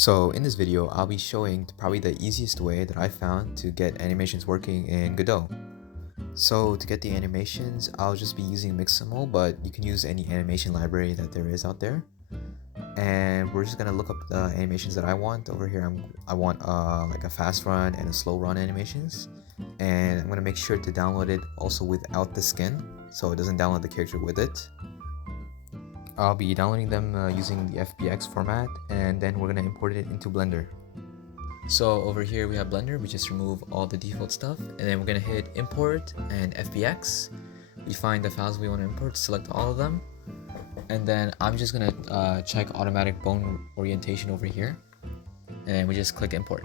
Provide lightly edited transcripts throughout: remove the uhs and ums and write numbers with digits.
So in this video, I'll be showing probably the easiest way that I found to get animations working in Godot. So to get the animations, I'll just be using Mixamo, but you can use any animation library that there is out there. And we're just gonna look up the animations that I want. Over here, I want like a fast run and a slow run animations. And I'm gonna make sure to download it also without the skin, so it doesn't download the character with it. I'll be downloading them using the FBX format, and then we're gonna import it into Blender. So over here we have Blender. We just remove all the default stuff, and then we're gonna hit import and FBX. We find the files we want to import, select all of them, and then I'm just gonna check automatic bone orientation over here, and then we just click import.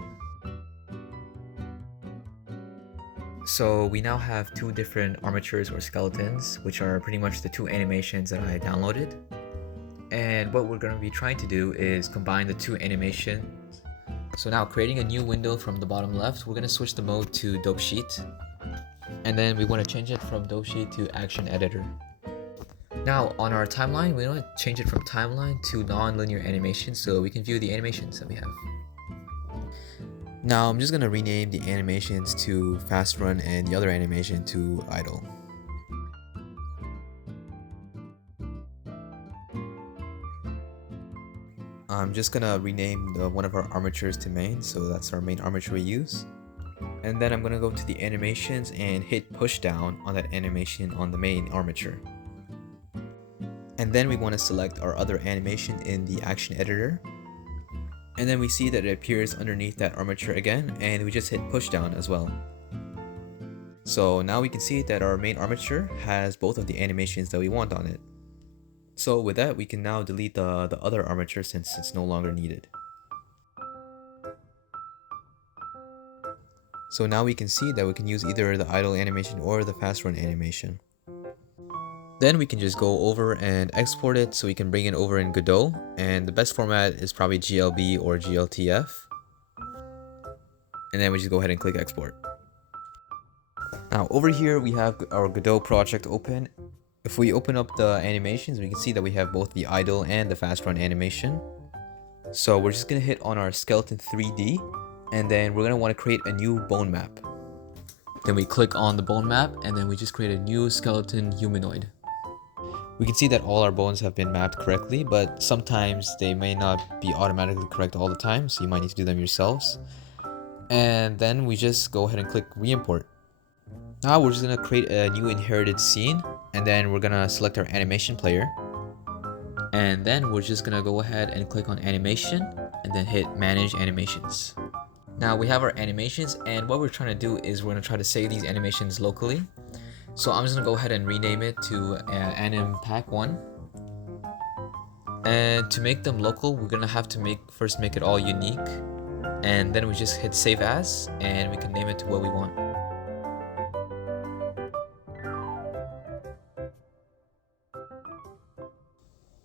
So we now have two different armatures or skeletons, which are pretty much the two animations that I downloaded. And what we're going to be trying to do is combine the two animations. So now, creating a new window from the bottom left, we're going to switch the mode to dope sheet, and then we want to change it from dope sheet to action editor. Now on our timeline, we want to change it from timeline to non-linear animation so we can view the animations that we have. Now I'm just going to rename the animations to fast run and the other animation to idle. I'm just gonna rename one of our armatures to main, so that's our main armature we use. And then I'm gonna go to the animations and hit push down on that animation on the main armature. And then we want to select our other animation in the action editor. And then we see that it appears underneath that armature again, and we just hit push down as well. So now we can see that our main armature has both of the animations that we want on it. So with that, we can now delete the other armature since it's no longer needed. So now we can see that we can use either the idle animation or the fast run animation. Then we can just go over and export it so we can bring it over in Godot, and the best format is probably GLB or GLTF. And then we just go ahead and click export. Now over here we have our Godot project open. If we open up the animations, we can see that we have both the idle and the fast run animation. So we're just gonna hit on our skeleton 3D, and then we're gonna want to create a new bone map. Then we click on the bone map, and then we just create a new skeleton humanoid. We can see that all our bones have been mapped correctly, but sometimes they may not be automatically correct all the time, so you might need to do them yourselves. And then we just go ahead and click re-import. Now we're just gonna create a new inherited scene, and then we're gonna select our animation player, and then we're just gonna go ahead and click on animation and then hit manage animations. Now we have our animations, and what we're trying to do is we're gonna try to save these animations locally. So I'm just gonna go ahead and rename it to anim pack 1. And to make them local, we're gonna have to first make it all unique, and then we just hit save as, and we can name it to what we want.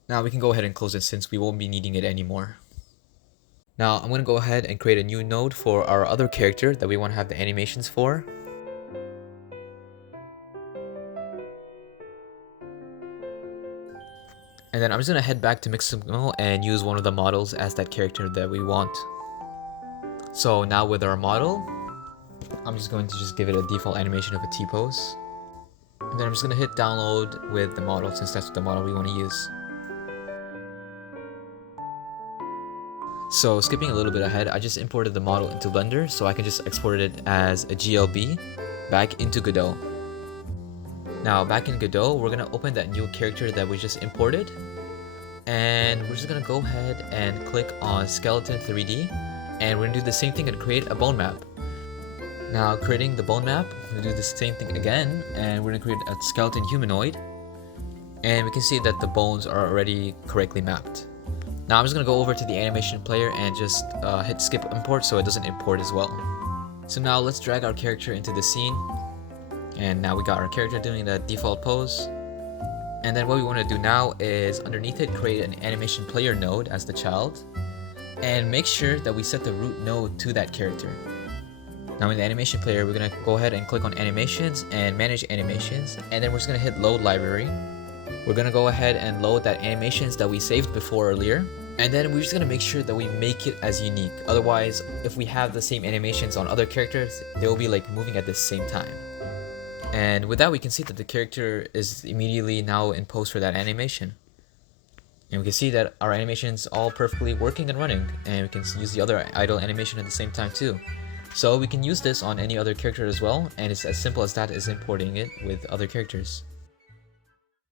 Now we can go ahead and close it since we won't be needing it anymore. Now I'm going to go ahead and create a new node for our other character that we want to have the animations for. And then I'm just going to head back to Mixamo and use one of the models as that character that we want. So now with our model, I'm just going to give it a default animation of a T-pose. And then I'm just going to hit download with the model since that's the model we want to use. So skipping a little bit ahead, I just imported the model into Blender so I can just export it as a GLB back into Godot. Now back in Godot, we're going to open that new character that we just imported, and we're just going to go ahead and click on skeleton 3D, and we're going to do the same thing and create a bone map. Now creating the bone map, we're going to do the same thing again, and we're going to create a skeleton humanoid, and we can see that the bones are already correctly mapped. Now I'm just going to go over to the animation player and just hit skip import so it doesn't import as well. So now let's drag our character into the scene. And now we got our character doing the default pose. And then what we want to do now is underneath it create an animation player node as the child. And make sure that we set the root node to that character. Now in the animation player, we're going to go ahead and click on animations and manage animations. And then we're just going to hit load library. We're going to go ahead and load that animations that we saved before earlier. And then we're just gonna make sure that we make it as unique. Otherwise, if we have the same animations on other characters, they will be like moving at the same time. And with that, we can see that the character is immediately now in pose for that animation. And we can see that our animation is all perfectly working and running, and we can use the other idle animation at the same time too. So we can use this on any other character as well, and it's as simple as that, is importing it with other characters.